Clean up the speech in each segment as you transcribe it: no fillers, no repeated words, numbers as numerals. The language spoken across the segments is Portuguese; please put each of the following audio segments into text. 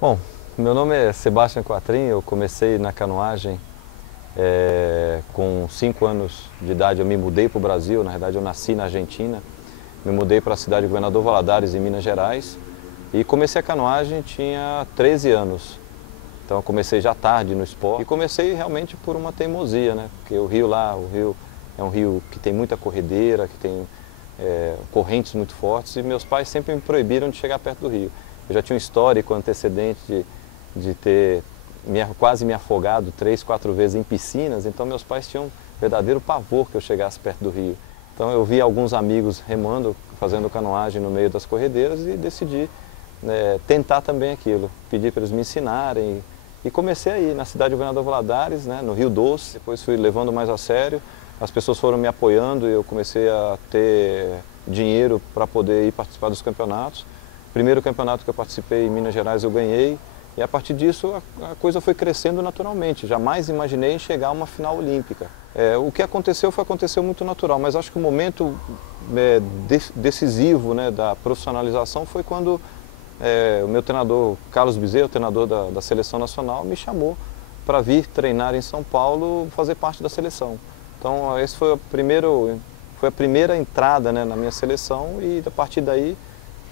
Bom, meu nome é Sebastião Quatrin, eu comecei na canoagem com 5 anos de idade. Eu me mudei para o Brasil, na verdade eu nasci na Argentina, me mudei para a cidade de Governador Valadares, em Minas Gerais, e comecei a canoagem tinha 13 anos. Então eu comecei já tarde no esporte e comecei realmente por uma teimosia, né? Porque o rio é um rio que tem muita corredeira, que tem correntes muito fortes, e meus pais sempre me proibiram de chegar perto do rio. Eu já tinha um histórico antecedente de ter quase me afogado 3, 4 vezes em piscinas, então meus pais tinham um verdadeiro pavor que eu chegasse perto do rio. Então eu vi alguns amigos remando, fazendo canoagem no meio das corredeiras e decidi tentar também aquilo. Pedi para eles me ensinarem e comecei aí na cidade de Governador Valadares, né, no Rio Doce. Depois fui levando mais a sério, as pessoas foram me apoiando e eu comecei a ter dinheiro para poder ir participar dos campeonatos. O primeiro campeonato que eu participei em Minas Gerais eu ganhei, e a partir disso a coisa foi crescendo naturalmente. Jamais imaginei chegar a uma final olímpica. O que aconteceu muito natural, mas acho que o momento decisivo, né, da profissionalização foi quando o meu treinador, Carlos Bezerra, treinador da Seleção Nacional, me chamou para vir treinar em São Paulo, fazer parte da seleção. Então esse foi a primeira entrada, né, na minha seleção, e a partir daí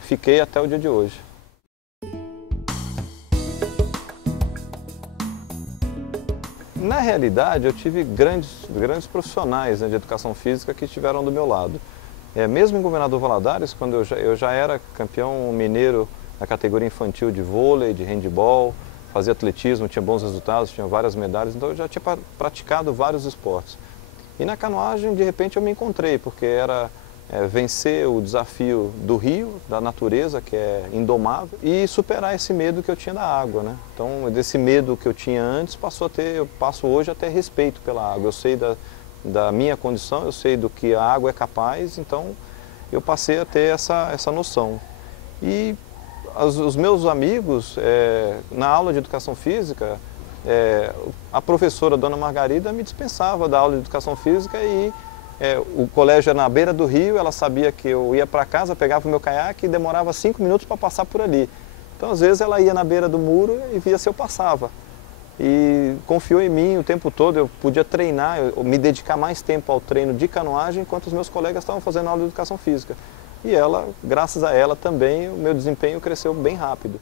fiquei até o dia de hoje. Na realidade, eu tive grandes profissionais, né, de educação física que estiveram do meu lado. Mesmo em Governador Valadares, quando eu já era campeão mineiro na categoria infantil de vôlei, de handebol, fazia atletismo, tinha bons resultados, tinha várias medalhas, então eu já tinha praticado vários esportes. E na canoagem, de repente, eu me encontrei, porque era vencer o desafio do rio, da natureza, que é indomável, e superar esse medo que eu tinha da água, né? Então, desse medo que eu tinha antes, eu passo hoje a ter respeito pela água. Eu sei da minha condição, eu sei do que a água é capaz, então eu passei a ter essa noção. E os meus amigos, na aula de educação física, a professora, Dona Margarida, me dispensava da aula de educação física e o colégio era na beira do rio, ela sabia que eu ia para casa, pegava o meu caiaque e demorava 5 minutos para passar por ali. Então, às vezes, ela ia na beira do muro e via se eu passava. E confiou em mim o tempo todo, eu podia treinar, eu me dedicar mais tempo ao treino de canoagem, enquanto os meus colegas estavam fazendo aula de educação física. E ela, graças a ela também, o meu desempenho cresceu bem rápido.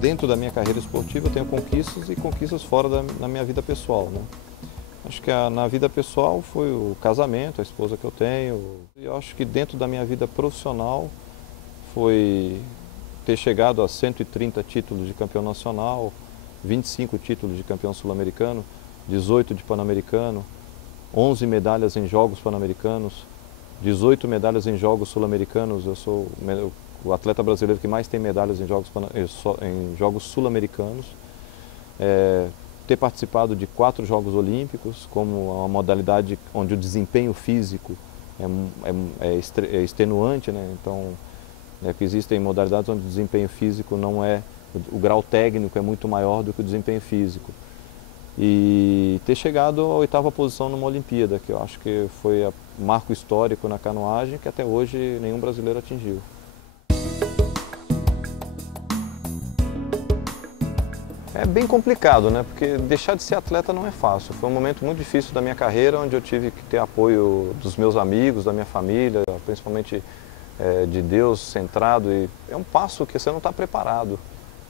Dentro da minha carreira esportiva eu tenho conquistas e conquistas fora da minha vida pessoal, né? Acho que na vida pessoal foi o casamento, a esposa que eu tenho. E eu acho que dentro da minha vida profissional foi ter chegado a 130 títulos de campeão nacional, 25 títulos de campeão sul-americano, 18 de pan-americano, 11 medalhas em Jogos Pan-Americanos, 18 medalhas em Jogos Sul-Americanos. Eu sou o atleta brasileiro que mais tem medalhas em Jogos Sul-Americanos. Ter participado de 4 Jogos Olímpicos, como uma modalidade onde o desempenho físico é extenuante, né? Então, que existem modalidades onde o desempenho físico não é, o grau técnico é muito maior do que o desempenho físico. E ter chegado à 8ª posição numa Olimpíada, que eu acho que foi um marco histórico na canoagem que até hoje nenhum brasileiro atingiu. É bem complicado, né? Porque deixar de ser atleta não é fácil. Foi um momento muito difícil da minha carreira, onde eu tive que ter apoio dos meus amigos, da minha família, principalmente de Deus centrado. E é um passo que você não está preparado.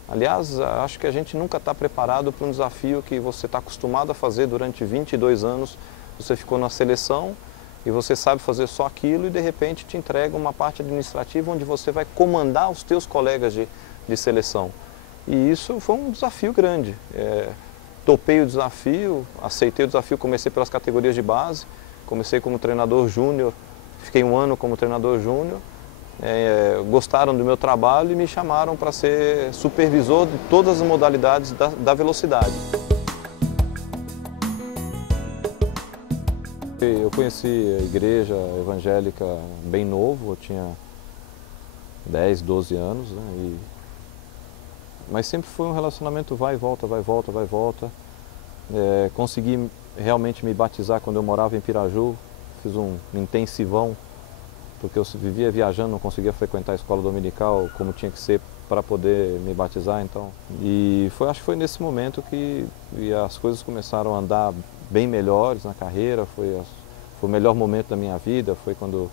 Aliás, acho que a gente nunca está preparado para um desafio que você está acostumado a fazer durante 22 anos. Você ficou na seleção e você sabe fazer só aquilo e de repente te entrega uma parte administrativa onde você vai comandar os teus colegas de seleção. E isso foi um desafio grande. Topei o desafio, aceitei o desafio, comecei pelas categorias de base, comecei como treinador júnior, fiquei 1 ano como treinador júnior, gostaram do meu trabalho e me chamaram para ser supervisor de todas as modalidades da velocidade. Eu conheci a igreja evangélica bem novo, eu tinha 10, 12 anos, né? Mas sempre foi um relacionamento vai e volta, vai e volta, vai e volta. Consegui realmente me batizar quando eu morava em Piraju, fiz um intensivão porque eu vivia viajando, não conseguia frequentar a escola dominical como tinha que ser para poder me batizar, então. E acho que foi nesse momento que as coisas começaram a andar bem melhores na carreira, foi o melhor momento da minha vida, foi quando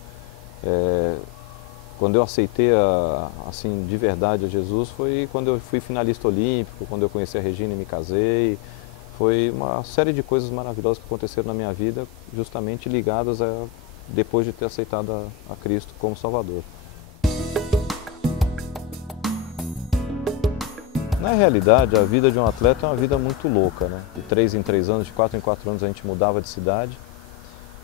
eu aceitei assim, de verdade a Jesus, foi quando eu fui finalista olímpico, quando eu conheci a Regina e me casei. Foi uma série de coisas maravilhosas que aconteceram na minha vida, justamente ligadas depois de ter aceitado a Cristo como Salvador. Na realidade, a vida de um atleta é uma vida muito louca, né? De 3 em 3 anos, de 4 em 4 anos a gente mudava de cidade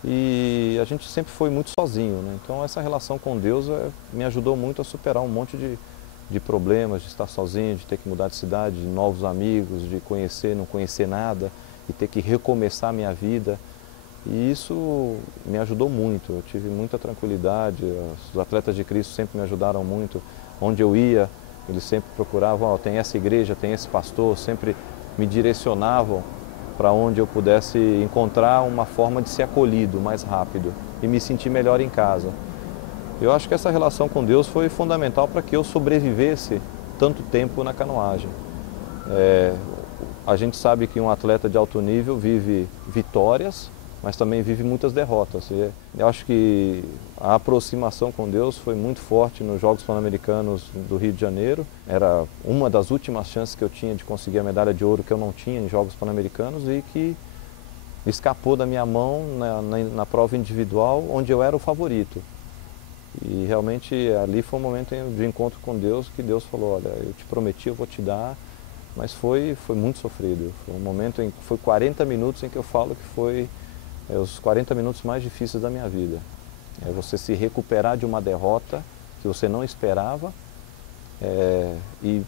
e a gente sempre foi muito sozinho, né? Então essa relação com Deus me ajudou muito a superar um monte de problemas, de estar sozinho, de ter que mudar de cidade, de novos amigos, de conhecer, não conhecer nada e ter que recomeçar a minha vida. E isso me ajudou muito, eu tive muita tranquilidade, os atletas de Cristo sempre me ajudaram muito. Onde eu ia, eles sempre procuravam, tem essa igreja, tem esse pastor, sempre me direcionavam para onde eu pudesse encontrar uma forma de ser acolhido mais rápido e me sentir melhor em casa. Eu acho que essa relação com Deus foi fundamental para que eu sobrevivesse tanto tempo na canoagem. A gente sabe que um atleta de alto nível vive vitórias, mas também vive muitas derrotas. Eu acho que a aproximação com Deus foi muito forte nos Jogos Pan-Americanos do Rio de Janeiro. Era uma das últimas chances que eu tinha de conseguir a medalha de ouro que eu não tinha em Jogos Pan-Americanos e que escapou da minha mão na prova individual, onde eu era o favorito. E realmente ali foi um momento de encontro com Deus, que Deus falou, olha, eu te prometi, eu vou te dar, mas foi muito sofrido. Foi um momento, foi 40 minutos em que eu falo que foi os 40 minutos mais difíceis da minha vida. É você se recuperar de uma derrota que você não esperava e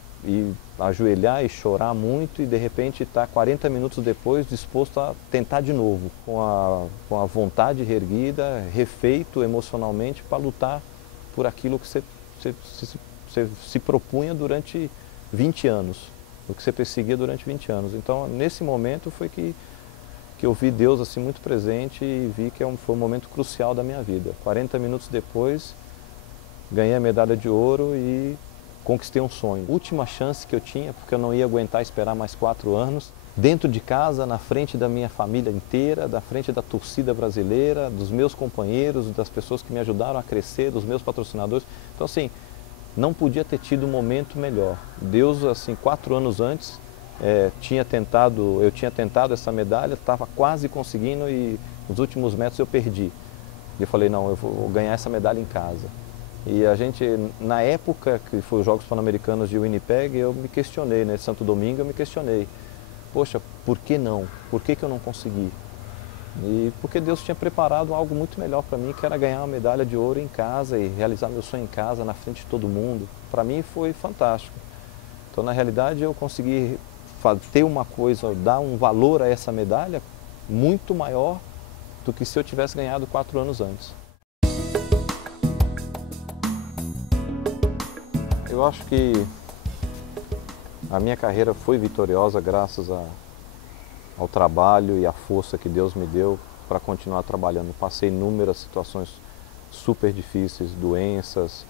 ajoelhar e chorar muito e de repente estar 40 minutos depois disposto a tentar de novo, com a vontade reerguida, refeito emocionalmente para lutar por aquilo que você se propunha durante 20 anos, o que você perseguia durante 20 anos. Então, nesse momento foi que eu vi Deus assim muito presente e vi que foi um momento crucial da minha vida. 40 minutos depois, ganhei a medalha de ouro e conquistei um sonho. Última chance que eu tinha, porque eu não ia aguentar esperar mais 4 anos, dentro de casa, na frente da minha família inteira, da frente da torcida brasileira, dos meus companheiros, das pessoas que me ajudaram a crescer, dos meus patrocinadores. Então assim, não podia ter tido um momento melhor. Deus, assim, 4 anos antes, eu tinha tentado essa medalha, estava quase conseguindo e nos últimos metros eu perdi. E eu falei, não, eu vou ganhar essa medalha em casa. E a gente, na época que foi os Jogos Pan-Americanos de Winnipeg, eu me questionei, né? Santo Domingo eu me questionei. Poxa, por que não? Por que eu não consegui? E porque Deus tinha preparado algo muito melhor para mim, que era ganhar uma medalha de ouro em casa e realizar meu sonho em casa, na frente de todo mundo. Para mim foi fantástico. Então, na realidade, eu consegui ter uma coisa, dar um valor a essa medalha muito maior do que se eu tivesse ganhado 4 anos antes. Eu acho que a minha carreira foi vitoriosa graças ao trabalho e à força que Deus me deu para continuar trabalhando. Passei inúmeras situações super difíceis, doenças,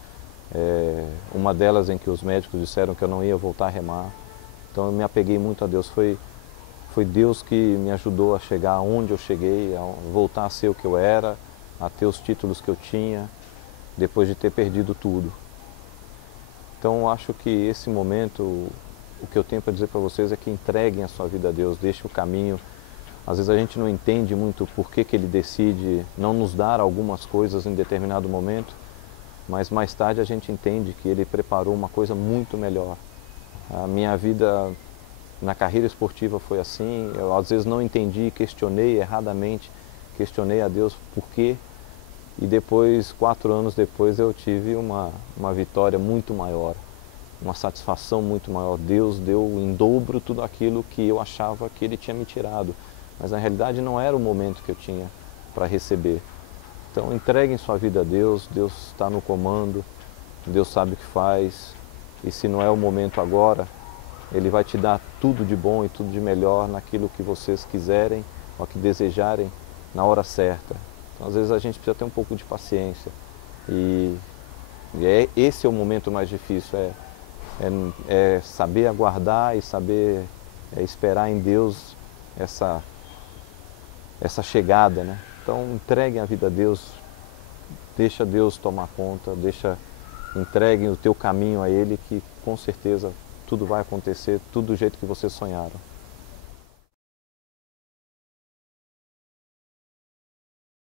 uma delas em que os médicos disseram que eu não ia voltar a remar. Então eu me apeguei muito a Deus. Foi Deus que me ajudou a chegar onde eu cheguei, a voltar a ser o que eu era, a ter os títulos que eu tinha, depois de ter perdido tudo. Então acho que esse momento, o que eu tenho para dizer para vocês é que entreguem a sua vida a Deus, deixem o caminho. Às vezes a gente não entende muito por que Ele decide não nos dar algumas coisas em determinado momento, mas mais tarde a gente entende que Ele preparou uma coisa muito melhor. A minha vida na carreira esportiva foi assim, eu às vezes não entendi, questionei erradamente, questionei a Deus por quê, e depois, 4 anos depois, eu tive uma vitória muito maior, uma satisfação muito maior. Deus deu em dobro tudo aquilo que eu achava que Ele tinha me tirado, mas na realidade não era o momento que eu tinha para receber. Então entreguem sua vida a Deus, Deus está no comando, Deus sabe o que faz, e se não é o momento agora, Ele vai te dar tudo de bom e tudo de melhor naquilo que vocês quiserem ou que desejarem na hora certa. Então, às vezes a gente precisa ter um pouco de paciência E, esse é o momento mais difícil, é saber aguardar e saber esperar em Deus essa chegada, né? Então entreguem a vida a Deus, deixa Deus tomar conta, entreguem o teu caminho a Ele, que com certeza tudo vai acontecer, tudo do jeito que vocês sonharam.